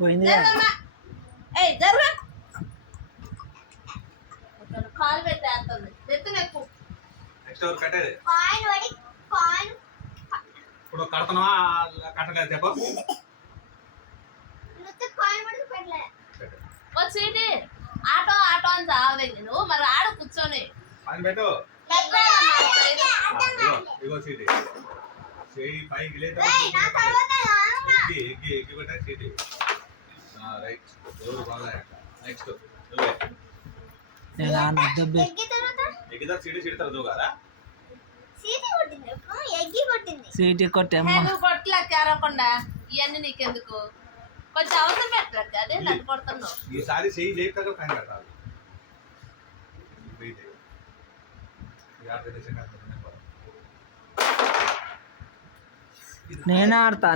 పోయింది కాలు పెట్టేస్తుంది ఎత్తు నెక్కు నెక్స్ట్ ఎవరు కట్టేది ఇప్పుడు కడుతున్నావా కట్టలేదు చెప్పు వచ్చేటి ఆటో ఆటో అని చావలేదు నువ్వు మరి ఆడ కూర్చొని పని పెట్టు ఇగో సీటీ చేయి పైకి లేదా ఎగ్గి ఎగ్గి పెట్టా సీటీ రైట్ ఎవరు బాగా నెక్స్ట్ నువ్వే ఎగ్గిదా సీటీ సీటీ తర్వాత నువ్వు కదా సీటీ కొట్టేమ్మ నువ్వు కొట్టలేక అరవకుండా ఇవన్నీ నీకెందుకు కొంచెం అవసరం పెట్టలేక అదే నన్ను కొడుతున్నావు ఈసారి చెయ్యి లేక పైన పెట్టాలి నేను ఆడతా